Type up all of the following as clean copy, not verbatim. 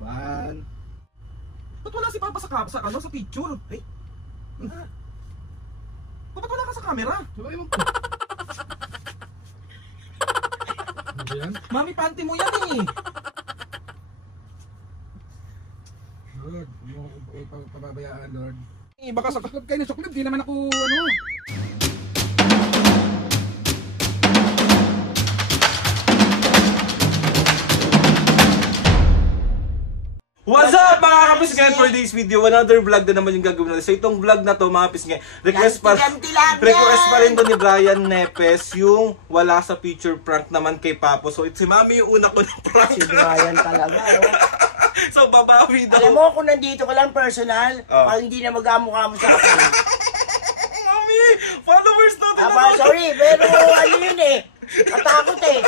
One. Ba't wala si Papa sa picture? Ay. Ba't wala ka sa camera? Mami, panty mo yan eh. Lord, mo ko pababayaan, Lord. Baka sa Suklod kayo na suklod, di naman ako ano. What's up mga kapisngay? For this video, another vlog na naman yung gagawin natin. So itong vlog na to mga kapisngay, request pa rin to ni Brian Nepes yung wala sa picture prank naman kay Papo. So si Mami yung una ko na prank. Si Brian talaga, oh. So babawi daw. Alam mo, kung nandito ka lang personal, pag hindi na mag-amukha mo sa akin. Mami, followers natin Sorry, pero ano yun eh. Matakot eh.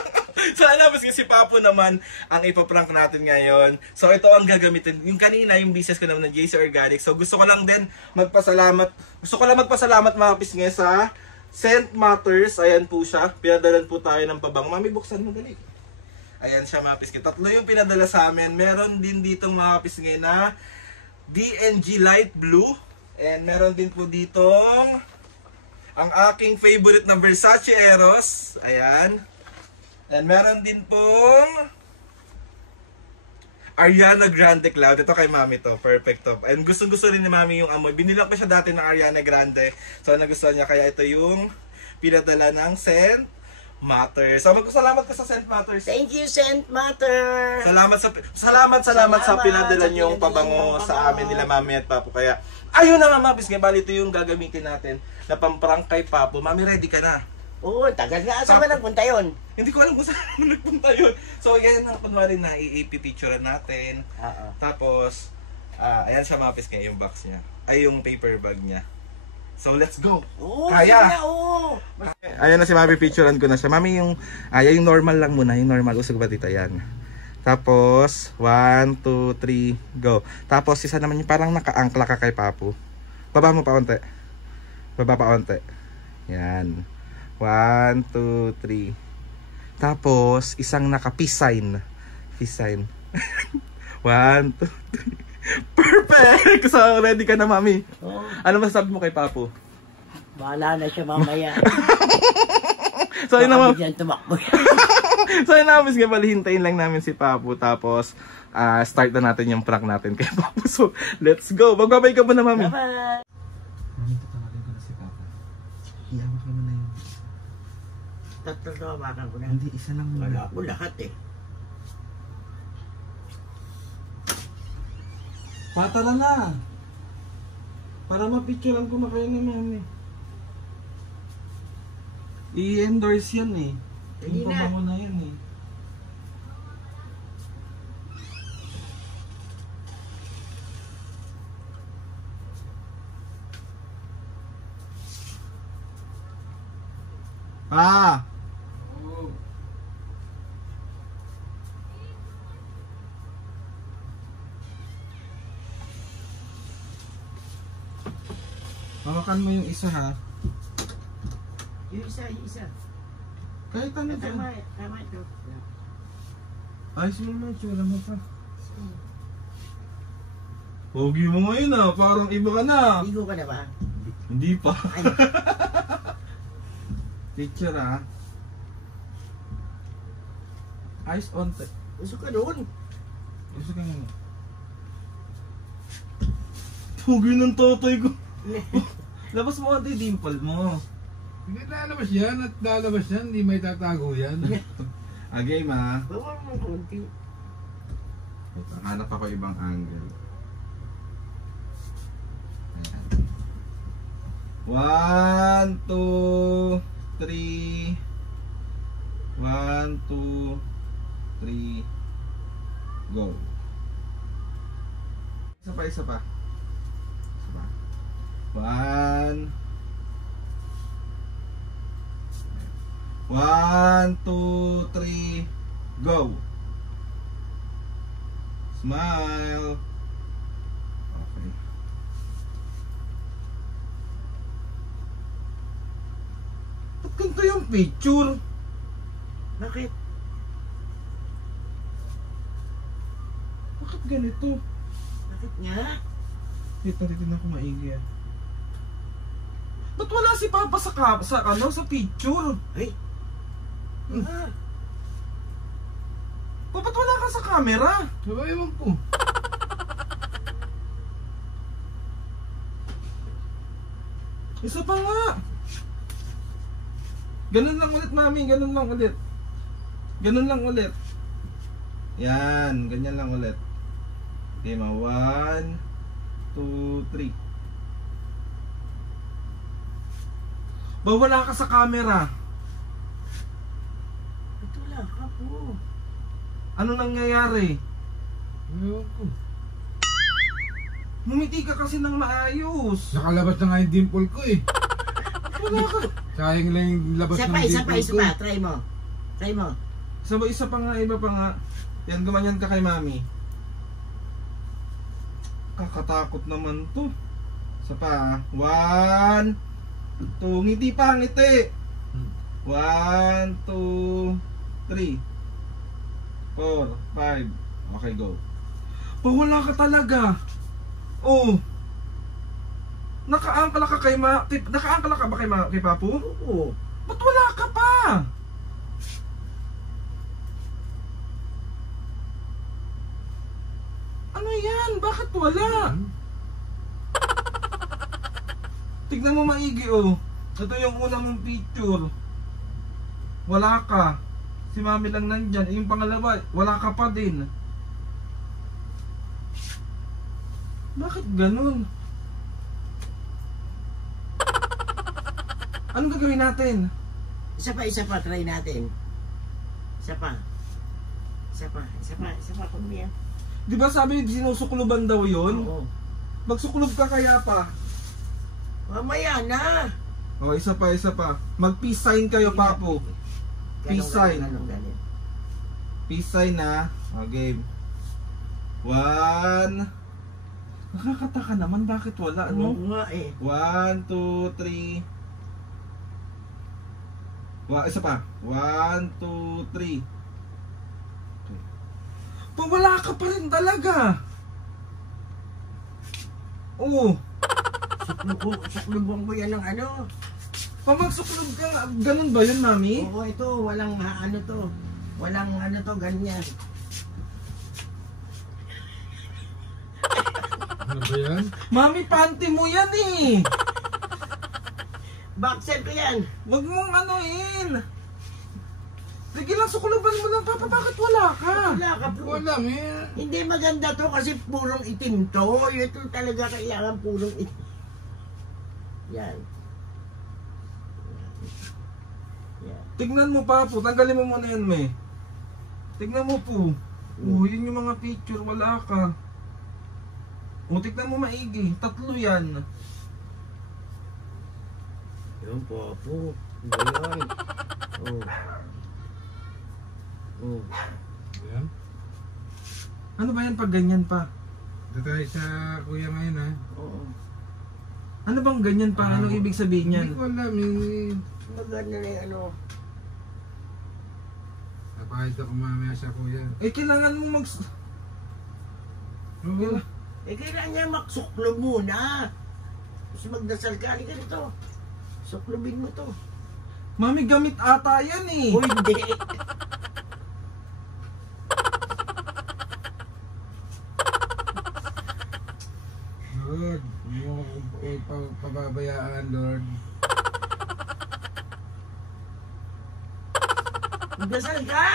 So ano, kasi si Papo naman ang ipaprank natin ngayon. So ito ang gagamitin. Yung kanina, yung business ko naman ng JC Organic. So gusto ko lang din magpasalamat mga kapisngay sa Scent Matters. Ayan po siya. Pinadalan po tayo ng pabang. Mami, buksan mo dali. Ayan siya mga kapisngay. Tatlo yung pinadala sa amin. Meron din dito mga kapisngay na DNG Light Blue. And meron din po ditong ang aking favorite na Versace Eros. Ayan. And meron din pong Ariana Grande Cloud. Ito kay Mami to. Perfect to. And gustong-gusto rin ni Mami yung amoy. Binilang ko siya dati ng Ariana Grande. So nagustuhan niya. Kaya ito yung pinadala ng Scent Matters. So magpasalamat ko sa Scent Matters. Thank you, Scent Matter. Salamat sa pinadala niyong pabango sa amin nila Mami at Papo. Kaya ayun na nga mga bisngay. Bali ito yung gagamitin natin na pamprank kay Papo. Mami, ready ka na? Oo, tagal nga. Saan ba nagpunta yun? Hindi ko alam kung saan nagpunta yun. So, yan ang kunwari na i-picturean natin. Tapos, ayan siya mapis kaya yung box niya. Ay, yung paper bag niya. So, let's go! Kaya! Ayan na si Mami, picturean ko na siya. Mami, yung normal lang muna. Yung normal, usog ba dito? Yan. Tapos, 1, 2, 3, go. Tapos, isa naman yung parang nakaangkla ka kay Papo. Baba mo pa onte. Baba pa onte. Yan. 1, 2, 3. Tapos, isang naka-peace sign. Peace sign. 1, 2, 3. Perfect! So, ready ka na, Mami? Oh. Ano masasabi mo kay Papo? Bahala na siya mamaya. So, yun naman. Tumakbo. So, yun naman. Hintayin lang namin si Papo. Tapos, start na natin yung prank natin kay Papo. So, let's go. Magbabay ka ba na, Mami? Bye-bye. Mami, tatawagin ko na si Papo. Iyawa ka mo na yun. Tatawagan ko na. Hindi, isa lang muna. Wala ko lahat eh. Patara na. Para mapicturean ko na kayo ni Mami. I-endorse yan eh. Yung pabango na yan eh. Hawakan mo yung isa ha. Yung isa. Kahit ano dyan. Tama ito. Ayos mo naman, tsura mo pa. Pogi mo ngayon ah, parang iba ka na. Ligo ka na ba? Hindi pa. Picture ah. Ayos onte. Gusto ka doon. Gusto ka nga. Pogi ng totoy ko. Labas mo onte yung dimple mo. Hindi lalabas yan at lalabas yan, hindi may tatago yan. Game ah. Bawa mo konti. Hanap ako ibang angle. Ayan. 1, 2, 3. 1, 2, 3. Go. Isa pa, isa pa. 1. 1, 2, 3. Go. Smile. Okay. Ba't ganito yung picture? Bakit? Bakit Bakit ganito? Bakit nga? Titignan ko maigi yan. Ba't wala si Papa sa sa picture? Ay! Ah, Ba't wala ka sa camera? Diba, ewan ko. Isa pa nga. Ganun lang ulit, mami. Ganun lang ulit. Ganun lang ulit. Yan. Ganyan lang ulit. Okay, 1, 2, 3. Ba wala ka sa camera? ito lang ka po. Ano nangyayari? Ewan ko. Ngumiti ka kasi ng maayos. Nakalabas na nga yung dimple ko eh. Wala ka. Sayang lang yung labas Isa ng pa, isa dimple pa, isa ko. pa. Try mo. Try mo. Isa pa nga, iba pa nga. Yan, gumanyan ka kay mami. Kakatakot naman to. Isa pa. 1, 2. Ngiti pa, ngiti. 1, 2, 3, 4, 5. Okay, go. Wala ka talaga. Oh. Nakaangkala ka kay nakaangkala ka ba kay Papu? Oo. Ba't wala ka pa? Ano yan? Bakit wala? Tignan mo maigi oh. Ito yung una mong picture. Wala ka. Si mami lang nandyan. Yung pangalawa, wala ka pa din. Bakit ganun? Anong gagawin natin? Isa pa. Try natin. Isa pa. Isa pa. Pagbiya. Di ba sabi sinusukluban daw yun? Oo. Magsuklob ka kaya pa? Mamaya na. O, isa pa. Mag-peace sign kayo, Papo. Peace sign. Ganun. Peace sign na. O, game. 1. Nakakataka naman, bakit wala, Oo ano? nga eh. 1, 2, 3. Isa pa. 1, 2, 3. Wala ka pa rin talaga. Oo. Suklubong ko yan ng ano. Pamagsuklob ka, ganun ba yun, mami? Oo, ito. Walang ano to. Walang ano to, ganyan. Ano ba yan? Mami, panty mo yan eh. Boxer ko yan. Wag mong anuin. Sige lang, sukuluban mo lang, Papa. Bakit wala ka? Wala ka po. Wala, eh. Hindi maganda to kasi purong itim to. Ito talaga kailangan purong itim. Yan. Tignan mo, Papo. Tanggalin mo muna yan, me. Tignan mo po. Oh, yun yung mga picture. Wala ka. O, tignan mo maigi. 3 yan. Yan po. Yan. Oh. Ayan. Ano ba yan pag ganyan pa? Dito tayo sa kuya ngayon ha. Oo. Ano bang ganyan pa? Anong ibig sabihin yan? Hindi ko alam eh. Maganda na yung ano. Napakita ko mamaya sa kuya. Eh, kailangan mo Oo. Eh kailangan niya maksuklob muna. Kasi magdasal ka. Halika dito. Suklobin mo to. Mami, gamit ata yan eh. Uy, hindi. Lord, hindi mo ako pababayaan, Lord. Magdasal ka!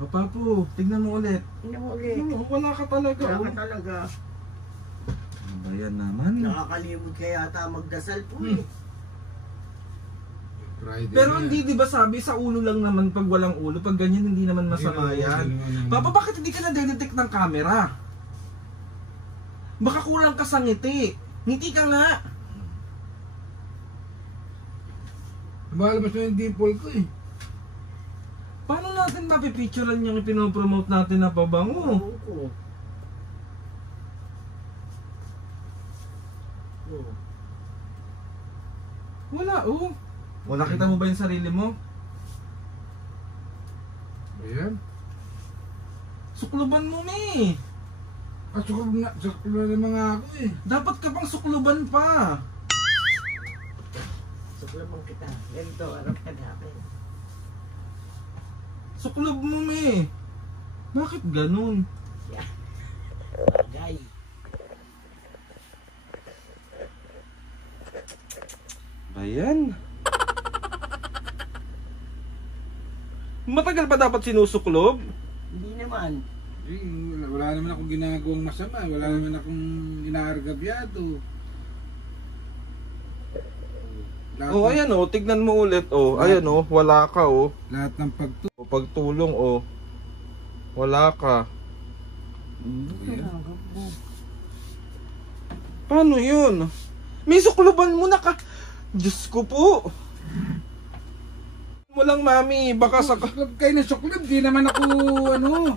O, Papo, tignan mo ulit. Tingnan mo ulit. Wala ka talaga. Wala Oh. ka talaga. Ano ba yan naman? Nakakalimod ka yata magdasal po eh. Friday Pero na. hindi, di ba sabi sa ulo lang naman pag walang ulo, pag ganyan hindi naman masama Hindi yan. naman. Papa, bakit hindi ka na-detect ng camera? Baka kulang ka sa ngiti. Ngiti ka nga. Lumalabas na yung dimple ko eh. Paano natin mapipicturean yung ipinopromote natin na pabango? Oo ko. Oo. Wala, oh. O, nakita mo ba yung sarili mo? Ayan. Sukluban mo, me. Suklob na mga ako eh. Dapat ka pang sukluban pa. Suklubong kita. Ganito, harap ka namin. Suklob mo, me. Bakit ganun? Bagay. Ayan. Matagal pa dapat sinusuklob? Hindi naman. Wala naman akong ginagawang masama. Wala naman akong inaargabyado. Oh, ayan oh, tignan mo ulit oh. Ayan oh, wala ka oh. Lahat ng Pagtulong oh. Wala ka. Paano yun? May sukluban mo na ka. Diyos ko po. Mo lang mami, baka sa... Suklob kayo ng suklob, di naman ako ano.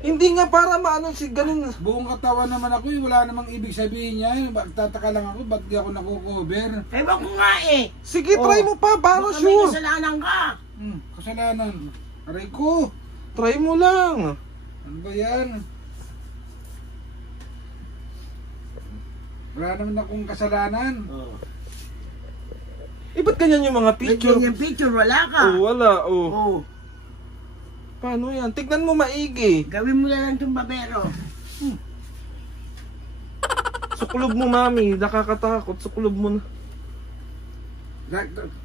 Hindi nga para maano si ganun. Buong katawan naman ako eh, wala namang ibig sabihin niya. Tataka lang ako, ba't di ako nakukover? Ewan ko nga eh. Sige, try mo pa, para Baka may sure. kasalanan ka. Kasalanan. Aray ko. Try mo lang. Ano ba yan? Wala naman akong kasalanan. Oh. Eh, ba't ganyan yung mga picture? Yung picture, wala ka. Oh, wala, oh. Oh. Paano yan? Tignan mo maigi. Gawin mo na lang itong babero. Suklob mo, mami. Nakakatakot. Suklob mo na.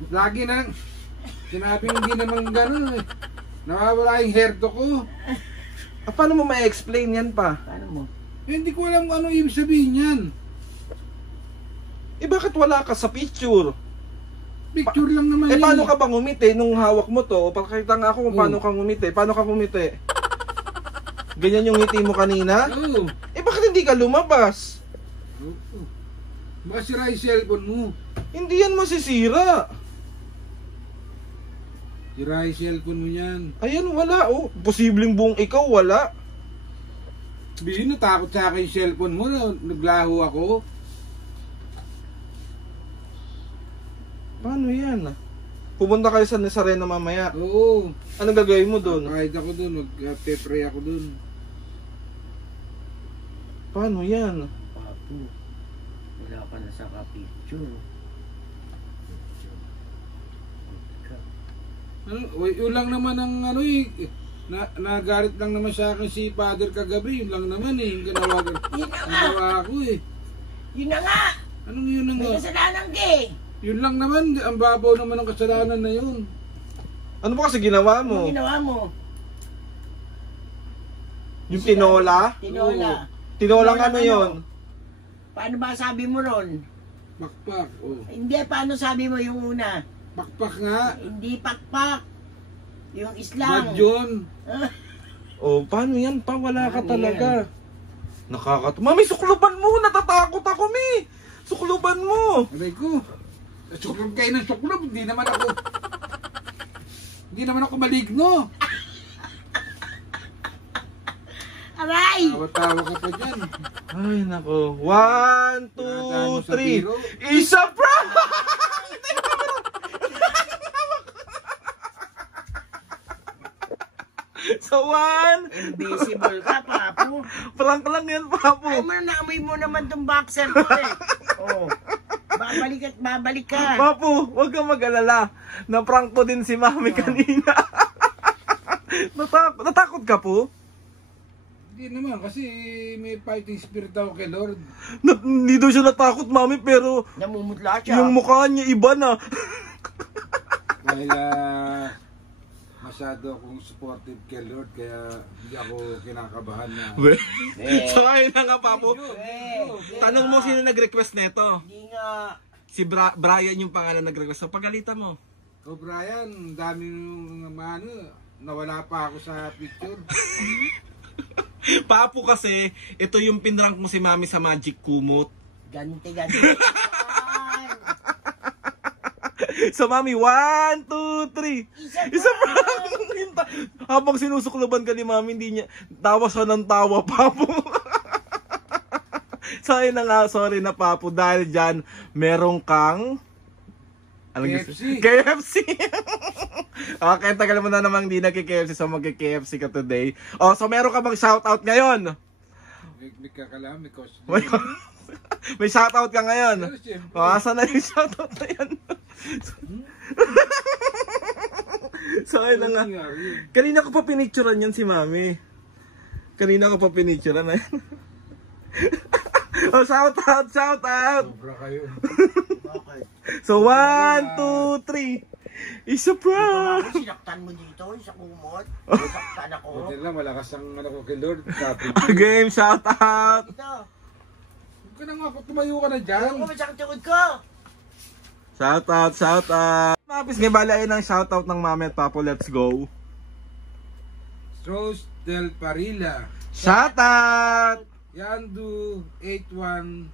Lagi na lang. Sinabi hindi naman gano'n eh. Nawawala yung hairdo ko. Ah, paano mo ma-explain yan pa? Paano mo? Eh, hindi ko alam kung ano ibig sabihin yan. Eh, bakit wala ka sa picture? Picture lang naman Eh, yan. paano ka ba ngumiti nung hawak mo to? Pakita nga ako kung paano ka ngumiti. Paano ka ngumiti? Ganyan yung ngiti mo kanina? Oo. Eh, bakit hindi ka lumabas? Oo. Baka sira yung cellphone mo. Hindi yan masisira. Sira yung cellphone mo yan. Ayan, wala. Oh, posibleng buong ikaw, wala. Sabihin, natakot sa akin yung cellphone mo. Naglaho ako. Paano yan? Pupunta kayo sa Nazareno mamaya. Oo. Anong gagawin mo doon? Kahit ako doon. Mag-pepray ako doon. Paano yan? Papo. Wala ka na sa picture. Ano, yun lang naman ang ano eh. Nagalit lang naman sa akin si Father kagabi. Yun lang naman eh. Yung ginawa, Yun na ang nga. gawa ko eh. Yun na nga. Anong yun ang May nga? kasalanan ka eh. Yun lang naman. Ang babaw naman ng kasalanan na yun. Ano ba kasi ginawa Ano mo? ginawa mo? Yung tinola? Tinola. Tinolang ano yon? Paano ba sabi mo ron? Pakpak. Oh. Hindi, paano sabi mo yung una? Pakpak nga. Hindi pakpak. Yung Islam. Bad yun. Ah, Oh, paano yan pa? Wala ka Paano talaga. Mami, sukluban mo! Natatakot ako, mi! Sukluban mo! Aray ko. Suklob kayo ng suklob. Hindi naman ako. Hindi naman ako maligno. Aray! Tawa-tawa ka pa dyan. Ay, nako. 1, 2, 3. Isa prank! So, 1. Invisible ka, papo. Prank lang yan, papo. Ay mo na, naamoy mo naman tong boxer ko eh. Oh. Babalik at babalik ka. Papo, huwag kang mag-alala. Na-prank ko din si mami kanina. Natakot ka po? Hindi naman kasi may fighting spirit ako kay Lord. Hindi daw siya natakot, mami, pero Namumutla siya. yung mukha niya iba na. Dahil masyado akong supportive kay Lord kaya hindi ako kinakabahan na. So, ayun na nga, papo. Tanong mo sino nag-request nito. Hindi nga. Si Brian yung pangalan nag-request. So, pagalitan mo. O Brian, dami nung nawala pa ako sa picture. Papo kasi, ito yung pinrank mo si mami sa Magic Kumot. Ganti. So, mami, 1, 2, 3. Isa prank! Habang sinusukluban ka ni mami, hindi niya, tawa siya ng tawa, papo. So, ayun na nga, sorry na, papo, dahil dyan, merong kang... KFC. KFC! Okay, tagal mo na namang hindi nagki-KFC, so magki-KFC ka today. Oh, so meron ka bang shoutout ngayon? May kakalam, may costume. May shoutout ka ngayon. Pero siyempre. Asan na yung shoutout na yan? So, ayun na nga. nangyari? Kanina ko pa pinicturean yan si Mami. Kanina ko pa pinicturean na yan. Oh, shoutout! Sobra kayo. Okay. So, 1, 2, 3. Isa prank! Ako, sinaktan mo dito sa kumot. Sinaktan ako. Buti lang, malakas ang ano ko kay Lord. Kapit. Game, shoutout! Dito. Huwag ka na nga, tumayo ka na dyan. Ano ko masakit tukod ko? Shoutout! Mapis, ngayon bala ayun ang shoutout ng Mami at Papo. Let's go! Rose Del Parilla. Shoutout! Yandu 8102.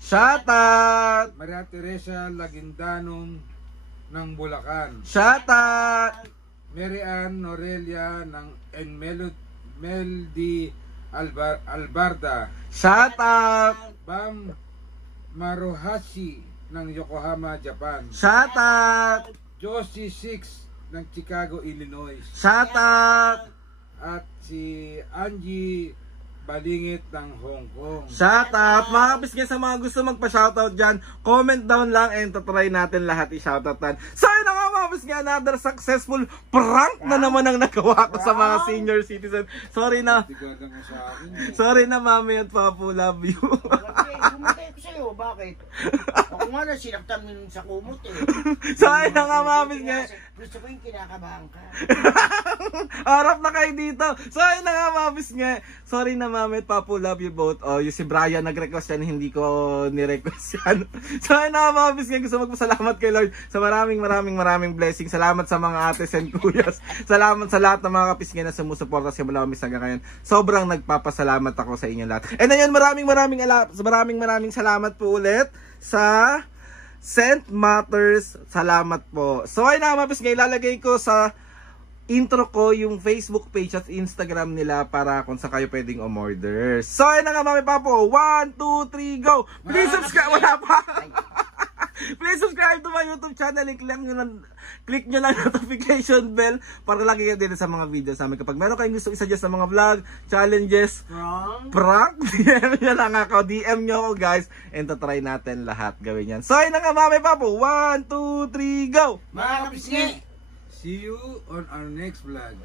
Shoutout! Maria Teresa Lagindanon ng Bulacan. Shoutout! Mary Ann Norelia ng Meldy Albarda. Shoutout! Bam Maruhashi ng Yokohama, Japan. Shoutout! Josie 6 ng Chicago, Illinois. Shoutout! At si Angie Balingit ng Hong Kong. Shoutout! Mga kapis nga sa mga gusto magpa-shoutout dyan, comment down lang and tatry natin lahat i-shoutoutan. So yun na nga mga kapis nga, another successful prank na naman ang nagawa ko sa mga senior citizen. Sorry na. Tigagan mo sa akin. Sorry na Mami at Papo, love you. Kumatay ko sa'yo, bakit? Ako nga na sinaktan mo yung sa kumot eh. So ayun na nga mga kapis nga. Gusto ko yung kinakabahan ka. Harap na kayo dito. So ayun na nga mga kapis nga. Sorry na Mami at Papo, love you both. Oh, yung si Brian nag-request yan, hindi ko ni-request yan. So ayun na nga mga kapis nga, gusto magpasalamat kay Lord sa maraming blessing. Salamat sa mga ates and kuyas. Salamat sa lahat ng mga kapis nga na sumusuporta sa Bulacan hanggang ngayon. Sobrang nagpapasalamat ako sa inyo lahat. And ayun, maraming salamat po ulit sa St. Matters. Salamat po. So ayun na mga kapis nga, ilalagay ko sa intro ko yung Facebook page at Instagram nila para kung saan kayo pwedeng umorder. So ayun na nga Mami Papo, 1, 2, 3, go! Please subscribe! Wala pa! Please subscribe to my YouTube channel. Click nyo lang notification bell para lagi kayo din sa mga videos namin. Kapag meron kayong gusto i-suggest sa mga vlog, challenges, prank, DM nyo lang ako. DM nyo ako guys. And tatry natin lahat gawin yan. So ayun na nga Mami Papo, 1, 2, 3, go! Mga kapisngi! See you on our next vlog.